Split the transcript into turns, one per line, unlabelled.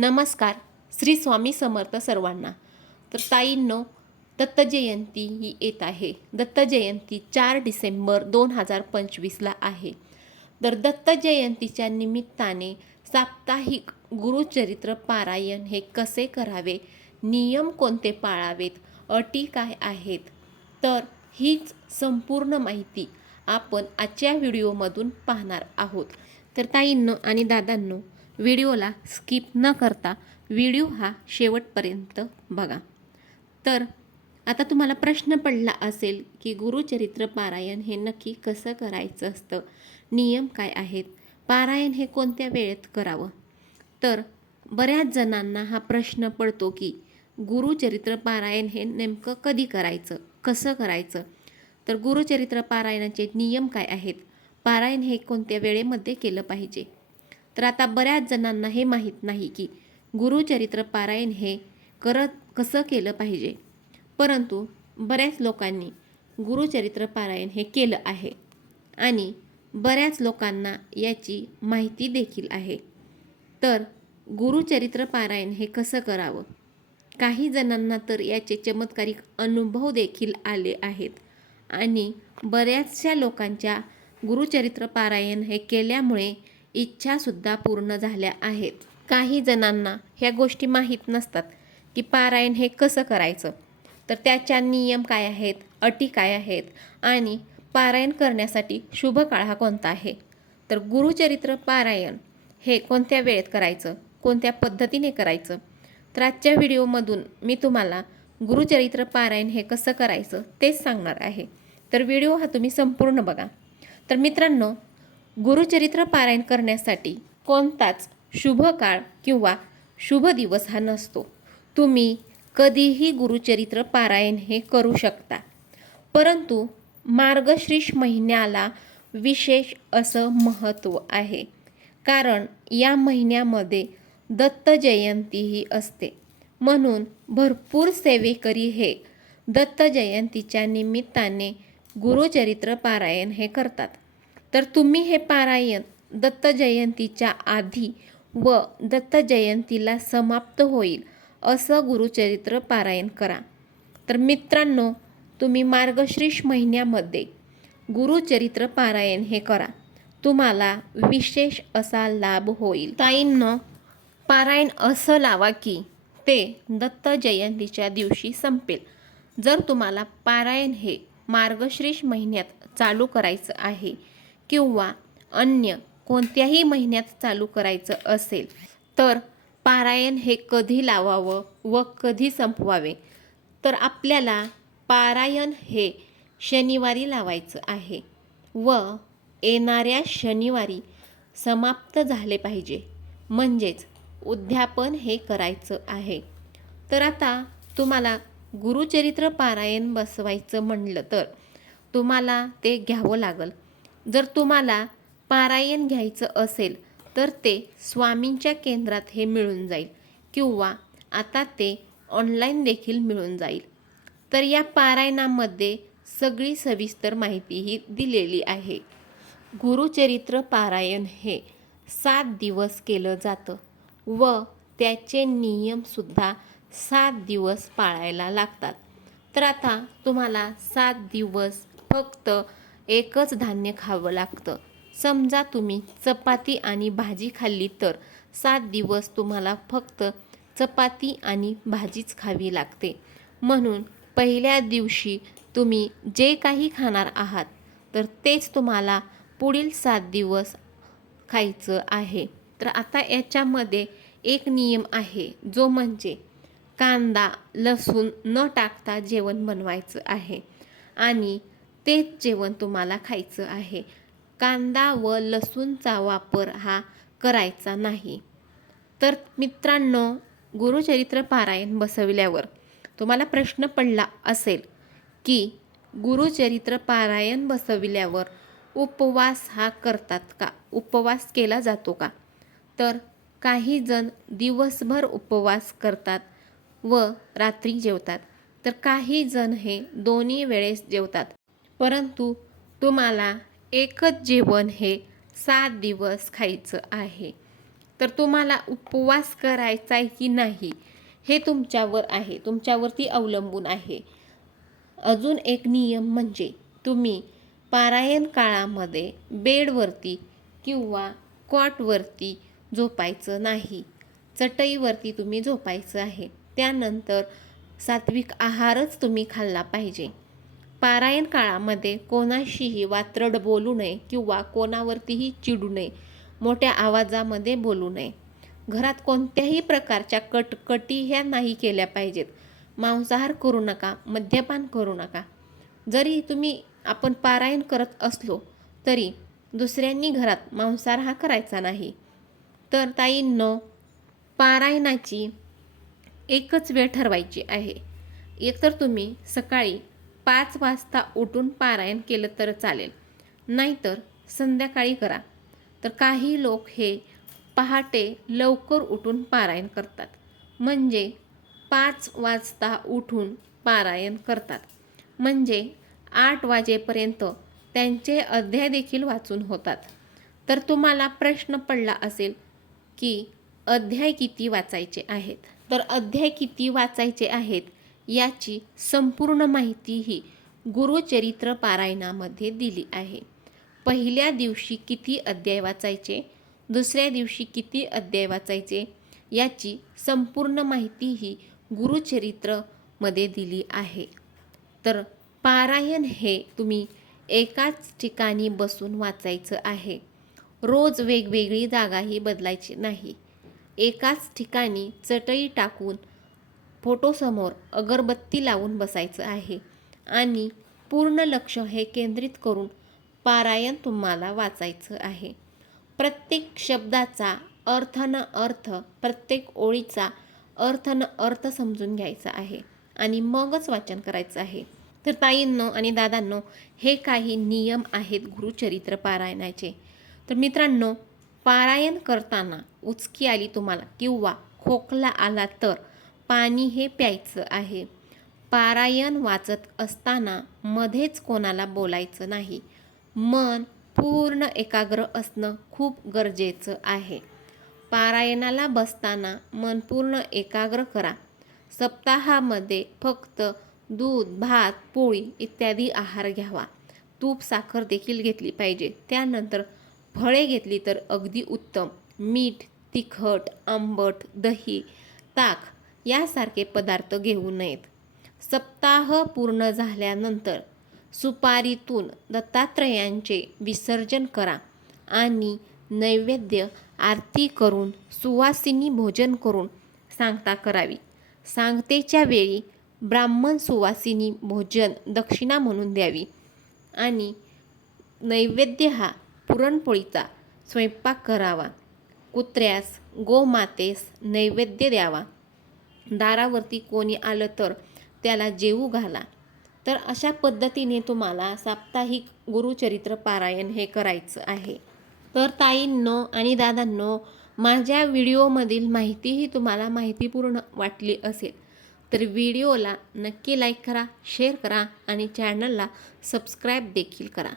नमस्कार. श्री स्वामी समर्थ सर्वांना. तर ताईंनो दत्तजयंती ही येत आहे. दत्त जयंती चार डिसेंबर दोन हजार पंचवीसला आहे. तर दत्त जयंतीच्या निमित्ताने साप्ताहिक गुरुचरित्र पारायण हे कसे करावे? नियम कोणते पाळावेत? अटी काय आहेत? तर हीच संपूर्ण माहिती आपण आजच्या व्हिडिओमधून पाहणार आहोत. तर ताईंनो आणि दादांनो व्हिडिओला स्किप न करता व्हिडिओ हा शेवटपर्यंत बघा. तर आता तुम्हाला प्रश्न पडला असेल की गुरुचरित्र पारायण हे नक्की कसं करायचं असतं? नियम काय आहेत? पारायण हे कोणत्या वेळेत करावं? तर बऱ्याच जणांना हा प्रश्न पडतो की गुरुचरित्र पारायण हे नेमकं कधी करायचं? कसं करायचं? तर गुरुचरित्र पारायणाचे नियम काय आहेत? पारायण हे कोणत्या वेळेमध्ये केलं पाहिजे? तर आता बऱ्याच जणांना हे माहीत नाही की गुरुचरित्र पारायण हे करत कसं केलं पाहिजे. परंतु बऱ्याच लोकांनी गुरुचरित्र पारायण हे केलं आहे आणि बऱ्याच लोकांना याची माहिती देखील आहे. तर गुरुचरित्र पारायण हे कसं करावं? काही जणांना तर याचे चमत्कारिक अनुभव देखील आले आहेत आणि बऱ्याचशा लोकांच्या गुरुचरित्र पारायण हे केल्यामुळे इच्छासुद्धा पूर्ण झाल्या आहेत. काही जणांना ह्या गोष्टी माहीत नसतात की पारायण हे कसं करायचं? तर त्याच्या नियम काय आहेत? अटी काय आहेत? आणि पारायण करण्यासाठी शुभ काळ हा कोणता आहे? तर गुरुचरित्र पारायण हे कोणत्या वेळेत करायचं? कोणत्या पद्धतीने करायचं? तर आजच्या व्हिडिओमधून मी तुम्हाला गुरुचरित्र पारायण हे कसं करायचं तेच सांगणार आहे. तर व्हिडिओ हा तुम्ही संपूर्ण बघा. तर मित्रांनो गुरुचरित्र पारायण करण्यासाठी कोणताच शुभ काळ किंवा शुभ दिवस हा नसतो. तुम्ही कधीही गुरुचरित्र पारायण हे करू शकता. परंतु मार्गशीर्ष महिन्याला विशेष असं महत्त्व आहे. कारण या महिन्यामध्ये दत्त जयंतीही असते. म्हणून भरपूर सेवेकरी हे दत्त जयंतीच्या निमित्ताने गुरुचरित्र पारायण हे करतात. तर तुम्ही हे पारायण दत्त जयंतीच्या आधी व दत्त जयंतीला समाप्त होईल असं गुरुचरित्र पारायण करा. तर मित्रांनो तुम्ही मार्गशीर्ष महिन्यामध्ये गुरुचरित्र पारायण हे करा. तुम्हाला विशेष असा लाभ होईल. ताईंनो पारायण असं लावा की ते दत्त जयंतीच्या दिवशी संपेल. जर तुम्हाला पारायण हे मार्गशीर्ष महिन्यात चालू करायचं आहे किंवा अन्य कोणत्याही महिन्यात चालू करायचं असेल तर पारायण हे कधी लावावं व कधी संपवावे? तर आपल्याला पारायण हे शनिवारी लावायचं आहे व येणाऱ्या शनिवारी समाप्त झाले पाहिजे. म्हणजेच उद्यापन हे करायचं आहे. तर आता तुम्हाला गुरुचरित्र पारायण बसवायचं म्हणलं तर तुम्हाला ते घ्यावं लागेल. जर तुम्हाला पारायण घ्यायचं असेल तर ते स्वामींच्या केंद्रात हे मिळून जाईल किंवा आता ते ऑनलाईन देखील मिळून जाईल. तर या पारायणामध्ये सगळी सविस्तर माहितीही दिलेली आहे. गुरुचरित्र पारायण हे सात दिवस केलं जातं व त्याचे नियमसुद्धा सात दिवस पाळायला लागतात. तर आता तुम्हाला सात दिवस फक्त एकच धान्य खावं लागतं. समजा तुम्ही चपाती आणि भाजी खाल्ली तर सात दिवस तुम्हाला फक्त चपाती आणि भाजीच खावी लागते. म्हणून पहिल्या दिवशी तुम्ही जे काही खाणार आहात तर तेच तुम्हाला पुढील सात दिवस खायचं आहे. तर आता याच्यामध्ये एक नियम आहे जो म्हणजे कांदा लसूण न टाकता जेवण बनवायचं आहे. आणि तेच जेवण तुम्हाला खायचं आहे. कांदा व लसूणचा वापर हा करायचा नाही. तर मित्रांनो गुरुचरित्र पारायण बसविल्यावर तुम्हाला प्रश्न पडला असेल की गुरुचरित्र पारायण बसविल्यावर उपवास हा करतात का? उपवास केला जातो का? तर काही जण दिवसभर उपवास करतात व रात्री जेवतात. तर काही जण हे दोन्ही वेळेस जेवतात. परंतु तुम्हाला एकच जेवण हे सात दिवस खायचं आहे. तर तुम्हाला उपवास करायचा आहे की नाही हे तुमच्यावर आहे. तुमच्यावरती अवलंबून आहे. अजून एक नियम म्हणजे तुम्ही पारायण काळामध्ये बेडवरती किंवा कॉटवरती झोपायचं नाही. चटईवरती तुम्ही झोपायचं आहे. त्यानंतर सात्विक आहारच तुम्ही खाल्ला पाहिजे. पारायण काळामध्ये कोणाशीही वात्रड बोलू नये किंवा कोणावरतीही चिडू नये. मोठ्या आवाजामध्ये बोलू नये. घरात कोणत्याही प्रकारच्या कटकटी ह्या नाही केल्या पाहिजेत. मांसाहार करू नका मद्यपान करू नका. जरी तुम्ही आपण पारायण करत असलो तरी दुसऱ्यांनी घरात मांसाहार हा करायचा नाही. तर ताईंनो पारायणाची एकच वेळ ठरवायची आहे. एकतर तुम्ही सकाळी पाच वाजता उठून पारायण केलं तर चालेल. नाहीतर संध्याकाळी करा. तर काही लोक हे पहाटे लवकर उठून पारायण करतात. म्हणजे पाच वाजता उठून पारायण करतात. म्हणजे आठ वाजेपर्यंत त्यांचे अध्याय देखील वाचून होतात. तर तुम्हाला प्रश्न पडला असेल की अध्याय किती वाचायचे आहेत? तर अध्याय किती वाचायचे आहेत? याची संपूर्ण माहिती ही गुरुचरित्र पारायणामध्ये दिली आहे. पहिल्या दिवशी किती अध्याय वाचायचे? दुसऱ्या दिवशी किती अध्याय वाचायचे? याची संपूर्ण माहिती ही गुरुचरित्रमध्ये दिली आहे. तर पारायण हे तुम्ही एकाच ठिकाणी बसून वाचायचं आहे. रोज वेगवेगळी जागाही बदलायची नाही. एकाच ठिकाणी चटई टाकून फोटोसमोर अगरबत्ती लावून बसायचं आहे. आणि पूर्ण लक्ष हे केंद्रित करून पारायण तुम्हाला वाचायचं आहे. प्रत्येक शब्दाचा अर्थ न अर्थ प्रत्येक ओळीचा अर्थ न अर्थ समजून घ्यायचा आहे आणि मगच वाचन करायचं आहे. तर ताईंनो आणि दादांनो हे काही नियम आहेत गुरुचरित्र पारायणाचे. तर मित्रांनो पारायण करताना उचकी आली तुम्हाला किंवा खोकला आला तर पाणी हे प्यायचं आहे. पारायण वाचत असताना मध्येच कोणाला बोलायचं नाही. मन पूर्ण एकाग्र असणं खूप गरजेचं आहे. पारायणाला बसताना मन पूर्ण एकाग्र करा. सप्ताहामध्ये फक्त दूध भात पोळी इत्यादी आहार घ्यावा. तूप साखर देखील घेतली पाहिजे. त्यानंतर फळे घेतली तर अगदी उत्तम. मीठ तिखट आंबट दही ताक यासारखे पदार्थ घेऊ नयेत. सप्ताह पूर्ण झाल्यानंतर सुपारीतून दत्तात्रयांचे विसर्जन करा आणि नैवेद्य आरती करून सुवासिनी भोजन करून सांगता करावी. सांगतेच्या वेळी ब्राह्मण सुवासिनी भोजन दक्षिणा म्हणून द्यावी आणि नैवेद्य हा पुरणपोळीचा स्वयंपाक करावा. कुत्र्यास गोमातेस नैवेद्य द्यावा. दारावरती कोणी आलं तर त्याला जेवू घाला. तर अशा पद्धतीने तुम्हाला साप्ताहिक गुरुचरित्र पारायण हे करायचं आहे. तर ताईंनो आणि दादांनो माझ्या व्हिडिओमधील माहिती ही तुम्हाला माहितीपूर्ण वाटली असेल तर व्हिडिओला नक्की लाईक करा शेअर करा आणि चॅनलला सबस्क्राईब देखील करा.